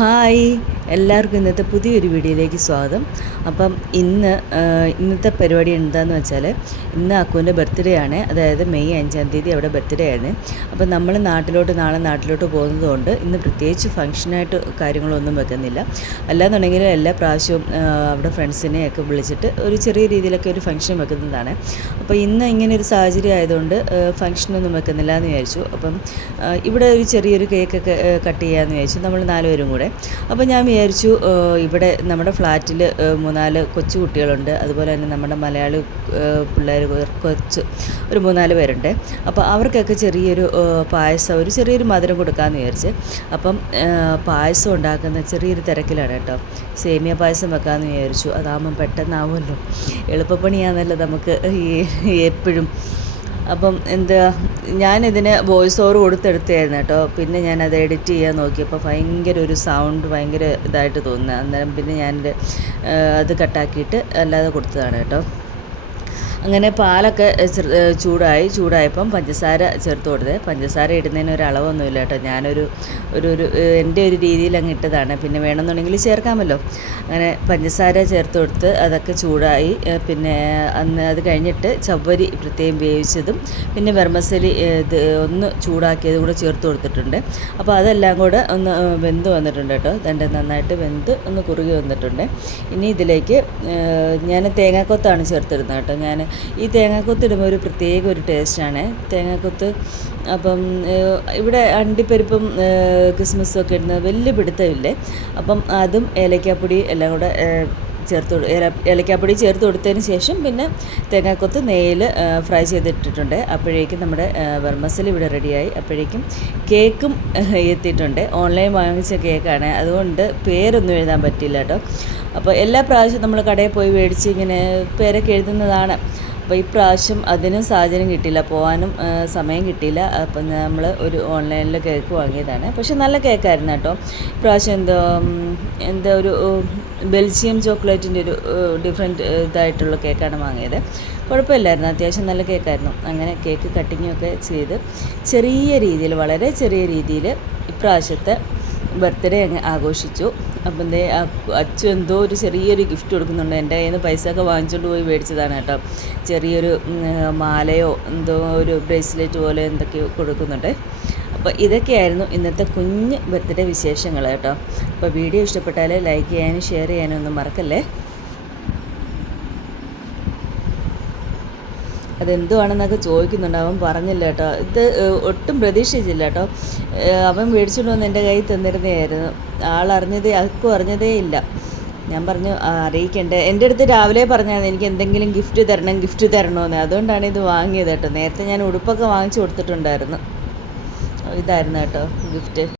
Hi എല്ലാവർക്കും ഇന്നത്തെ പുതിയൊരു വീഡിയോയിലേക്ക് സ്വാഗതം. അപ്പം ഇന്ന് ഇന്നത്തെ പരിപാടി എന്താണെന്ന് വെച്ചാൽ ഇന്ന് അക്കുവിന്റെ ബർത്ത്ഡേ ആണ്. അതായത് മെയ് അഞ്ചാം തീയതി അവിടെ ബർത്ത്ഡേ ആണ്. അപ്പം നമ്മൾ നാട്ടിലോട്ട് നാളെ നാട്ടിലോട്ട് പോകുന്നതുകൊണ്ട് ഇന്ന് പ്രത്യേകിച്ച് ഫംഗ്ഷനായിട്ട് കാര്യങ്ങളൊന്നും വെക്കുന്നില്ല. അല്ലാന്നുണ്ടെങ്കിൽ എല്ലാ പ്രാവശ്യവും അവിടെ ഫ്രണ്ട്സിനെയൊക്കെ വിളിച്ചിട്ട് ഒരു ചെറിയ രീതിയിലൊക്കെ ഒരു ഫംഗ്ഷൻ വെക്കുന്നതാണ്. അപ്പോൾ ഇന്ന് ഇങ്ങനെ ഒരു സാഹചര്യം ആയതുകൊണ്ട് ഫംഗ്ഷനൊന്നും വെക്കുന്നില്ല എന്ന് വിചാരിച്ചു. അപ്പം ഇവിടെ ഒരു ചെറിയൊരു കേക്കൊക്കെ കട്ട് ചെയ്യാമെന്ന് വിചാരിച്ചു. നമ്മൾ നാലുപേരും കൂടെ. അപ്പോൾ ഞാൻ വിചാരിച്ചു ഇവിടെ നമ്മുടെ ഫ്ലാറ്റിൽ മൂന്നാൽ കൊച്ചു കുട്ടികളുണ്ട്. അതുപോലെ തന്നെ നമ്മുടെ മലയാളി പിള്ളേർ കൊച്ച് ഒരു മൂന്നാൽ പേരുണ്ട്. അപ്പോൾ അവർക്കൊക്കെ ചെറിയൊരു പായസം ഒരു ചെറിയൊരു മധുരം കൊടുക്കാമെന്ന് വിചാരിച്ച്. അപ്പം പായസം ഉണ്ടാക്കുന്ന ചെറിയൊരു തിരക്കിലാണ് കേട്ടോ. സേമിയ പായസം വെക്കാമെന്ന് വിചാരിച്ചു. അതാകുമ്പം പെട്ടെന്നാവുമല്ലോ. എളുപ്പപ്പണിയാണല്ലോ നമുക്ക് എപ്പോഴും അപ്പം എന്താ ഞാനിതിന് വോയിസ് ഓവർ കൊടുത്തെടുത്തായിരുന്നു കേട്ടോ. പിന്നെ ഞാനത് എഡിറ്റ് ചെയ്യാൻ നോക്കിയപ്പോൾ ഭയങ്കര ഒരു സൗണ്ട് ഭയങ്കര ഇതായിട്ട് തോന്നുന്നത് അന്നേരം പിന്നെ ഞാനത് അത് കട്ടാക്കിയിട്ട് അല്ലാതെ കൊടുത്തതാണ് കേട്ടോ. അങ്ങനെ പാലൊക്കെ ചൂടായി ചൂടായപ്പം പഞ്ചസാര ചേർത്ത് കൊടുത്തത്. പഞ്ചസാര ഇടുന്നതിന് ഒരു അളവൊന്നുമില്ല കേട്ടോ. ഞാനൊരു ഒരു ഒരു എന്റെ ഒരു രീതിയിൽ അങ്ങ് ഇട്ടതാണ്. പിന്നെ വേണമെന്നുണ്ടെങ്കിൽ ചേർക്കാമല്ലോ. അങ്ങനെ പഞ്ചസാര ചേർത്ത് കൊടുത്ത് അതൊക്കെ ചൂടായി പിന്നെ അന്ന് അത് കഴിഞ്ഞിട്ട് ചവ്വരി പ്രത്യേകം വേവിച്ചതും പിന്നെ വെർമസലി ഇത് ഒന്ന് ചൂടാക്കിയത് കൂടെ ചേർത്ത് കൊടുത്തിട്ടുണ്ട്. അപ്പോൾ അതെല്ലാം കൂടെ ഒന്ന് വെന്ത് വന്നിട്ടുണ്ട് കേട്ടോ. ദണ്ട് നന്നായിട്ട് വെന്ത് ഒന്ന് കുറുകി വന്നിട്ടുണ്ട്. ഇനി ഇതിലേക്ക് ഞാൻ തേങ്ങാക്കൊത്താണ് ചേർത്തിരുന്നത് കേട്ടോ. ഞാൻ ഈ തേങ്ങാക്കൊത്ത് ഇടുമ്പോൾ ഒരു പ്രത്യേക ഒരു ടേസ്റ്റാണ്. തേങ്ങാക്കൊത്ത് അപ്പം ഇവിടെ അണ്ടിപ്പരിപ്പും കിസ്മിസും ഒക്കെ ഇടുന്നത് വലിയ പിടുത്തമില്ലേ? അപ്പം അതും ഏലക്കാപ്പൊടി എല്ലാം കൂടെ ചേർത്ത് ഏലക്കാപ്പൊടി ചേർത്ത് കൊടുത്തതിന് ശേഷം പിന്നെ തേങ്ങാക്കൊത്ത് നെയ്യിൽ ഫ്രൈ ചെയ്തിട്ടിട്ടുണ്ട്. അപ്പോഴേക്കും നമ്മുടെ വെർമസൽ ഇവിടെ റെഡിയായി. അപ്പോഴേക്കും കേക്കും എത്തിയിട്ടുണ്ട്. ഓൺലൈൻ വാങ്ങിച്ച കേക്കാണ്. അതുകൊണ്ട് പേരൊന്നും എഴുതാൻ പറ്റില്ല കേട്ടോ. അപ്പോൾ എല്ലാ പ്രാവശ്യവും നമ്മൾ കടയിൽ പോയി മേടിച്ച് ഇങ്ങനെ പേരൊക്കെ എഴുതുന്നതാണ്. അപ്പോൾ ഈ പ്രാവശ്യം അതിനും സാഹചര്യം കിട്ടിയില്ല. പോകാനും സമയം കിട്ടിയില്ല. അപ്പം നമ്മൾ ഒരു ഓൺലൈനിൽ കേക്ക് വാങ്ങിയതാണ്. പക്ഷെ നല്ല കേക്കായിരുന്നു കേട്ടോ. ഇപ്രാവശ്യം എന്തോ എന്താ ഒരു ബെൽജിയം ചോക്ലേറ്റിന്റെ ഒരു ഡിഫറെന്റ് ഇതായിട്ടുള്ള കേക്കാണ് വാങ്ങിയത്. കുഴപ്പമില്ലായിരുന്നു. അത്യാവശ്യം നല്ല കേക്കായിരുന്നു. അങ്ങനെ കേക്ക് കട്ടിങ്ങൊക്കെ ചെയ്ത് ചെറിയ രീതിയിൽ വളരെ ചെറിയ രീതിയിൽ ഇപ്രാവശ്യത്തെ ബർത്ത്ഡേ അങ്ങ് ആഘോഷിച്ചു. അപ്പം എന്തേ അച്ചു എന്തോ ഒരു ചെറിയൊരു ഗിഫ്റ്റ് കൊടുക്കുന്നുണ്ട്. എന്റെ കയ്യിൽ നിന്ന് പൈസ ഒക്കെ വാങ്ങിച്ചുകൊണ്ട് പോയി മേടിച്ചതാണ് കേട്ടോ. ചെറിയൊരു മാലയോ എന്തോ ഒരു ബ്രേസ്ലെറ്റ് പോലെ എന്തൊക്കെയോ കൊടുക്കുന്നുണ്ട്. അപ്പോൾ ഇതൊക്കെയായിരുന്നു ഇന്നത്തെ കുഞ്ഞ് ബർത്ത്ഡേ വിശേഷങ്ങൾ കേട്ടോ. അപ്പോൾ വീഡിയോ ഇഷ്ടപ്പെട്ടാൽ ലൈക്ക് ചെയ്യാനും ഷെയർ ചെയ്യാനും ഒന്നും മറക്കല്ലേ? അതെന്തുവാണെന്നൊക്കെ ചോദിക്കുന്നുണ്ട്. അവൻ പറഞ്ഞില്ല കേട്ടോ. ഇത് ഒട്ടും പ്രതീക്ഷിച്ചില്ല കേട്ടോ. അവൻ മേടിച്ചുകൊണ്ട് വന്ന് എന്റെ കയ്യിൽ തന്നിരുന്നതായിരുന്നു. ആളറിഞ്ഞതേ അക്കും അറിഞ്ഞതേ ഇല്ല. ഞാൻ പറഞ്ഞു "ആ, അറിയിക്കണ്ടേ. എന്റെ അടുത്ത് രാവിലെ പറഞ്ഞാൽ എനിക്ക് എന്തെങ്കിലും ഗിഫ്റ്റ് തരണം ഗിഫ്റ്റ് തരണമെന്ന് അതുകൊണ്ടാണ് ഇത് വാങ്ങിയത് കേട്ടോ. നേരത്തെ ഞാൻ ഉടുപ്പൊക്കെ വാങ്ങിച്ചു കൊടുത്തിട്ടുണ്ടായിരുന്നു. ഇതായിരുന്നു കേട്ടോ ഗിഫ്റ്റ്